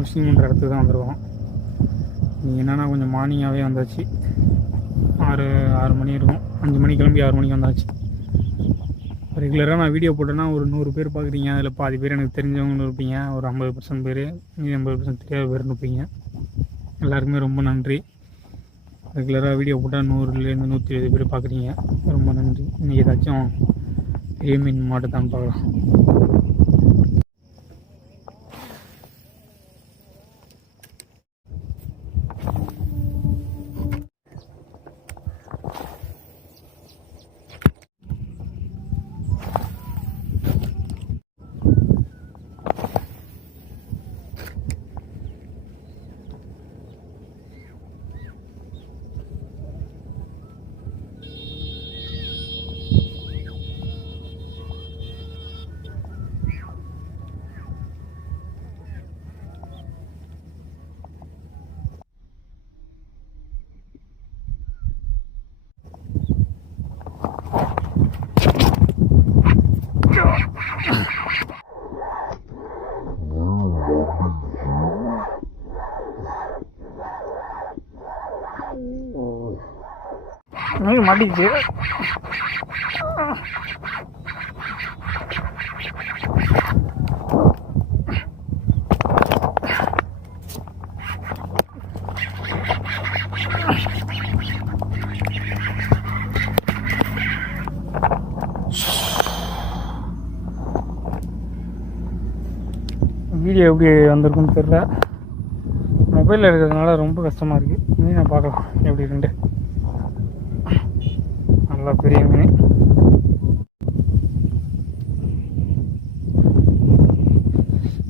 நம்ம ஃபிஷிங் பண்ணுற இடத்துக்கு தான் வந்துருக்கோம். நீங்கள் என்னென்னா கொஞ்சம் மார்னிங்காகவே வந்தாச்சு. 6 மணி இருக்கும். 5 மணி கிளம்பி 6 மணிக்கு வந்தாச்சு. ரெகுலராக நான் வீடியோ போட்டேன்னா ஒரு 100 பேர் பார்க்குறீங்க. அதில் பாதி பேர் எனக்கு தெரிஞ்சவங்கன்னு இருப்பீங்க. ஒரு 50% பேர், 80% தெரியாத பேர்னு இருப்பீங்க. எல்லாருக்குமே ரொம்ப நன்றி. ரெகுலராக வீடியோ போட்டால் 100லேருந்து 120 பேர் பார்க்குறீங்க. ரொம்ப நன்றி. இன்றைக்கி ஏதாச்சும் பெரிய மீன் மாட்டுத்தான்னு பார்க்கலாம். மாட்டிச்சு. வீடியோ எப்படி வந்திருக்குன்னு தெரியல. மொபைலில் இருக்கிறதுனால ரொம்ப கஷ்டமாக இருக்குது. மீனை பார்க்கலாம் எப்படி இருக்குன்ட்டு. நல்லா பெரிய மீன்.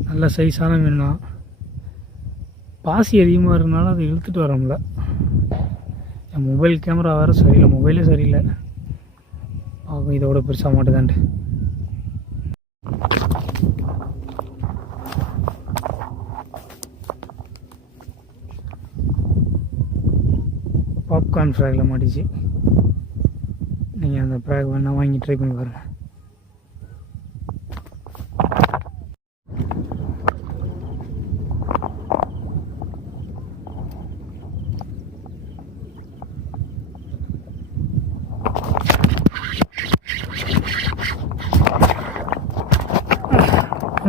நல்ல சைஸான மீன் தான். பாசி அதிகமாக இருக்கிறதுனால அதை இழுத்துட்டு வர முடியல. என் மொபைல் கேமரா வேறு சரியில்லை. மொபைலே சரியில்லை. பார்க்கும் இதோட பெருசாக மாட்டுதான்ட்டு. Popcorn fragile மாட்டிச்சு. நீங்கள் அந்த ஃப்ராக் வேணால் வாங்கி ட்ரை பண்ணி பாருங்கள்.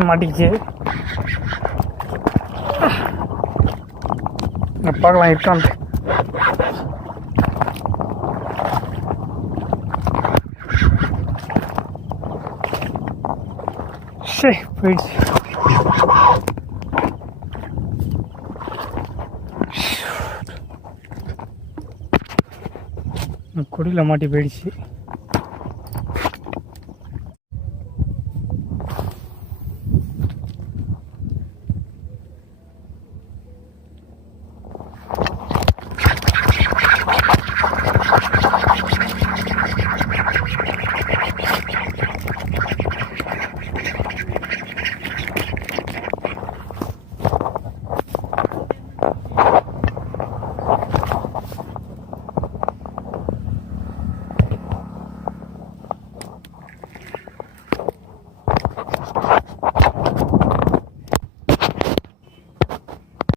மாட்டிச்சு. பார்க்கலாம் இருக்கான்ட்டு. போயிடுச்சு. கொடியில் மாட்டி போயிடுச்சு.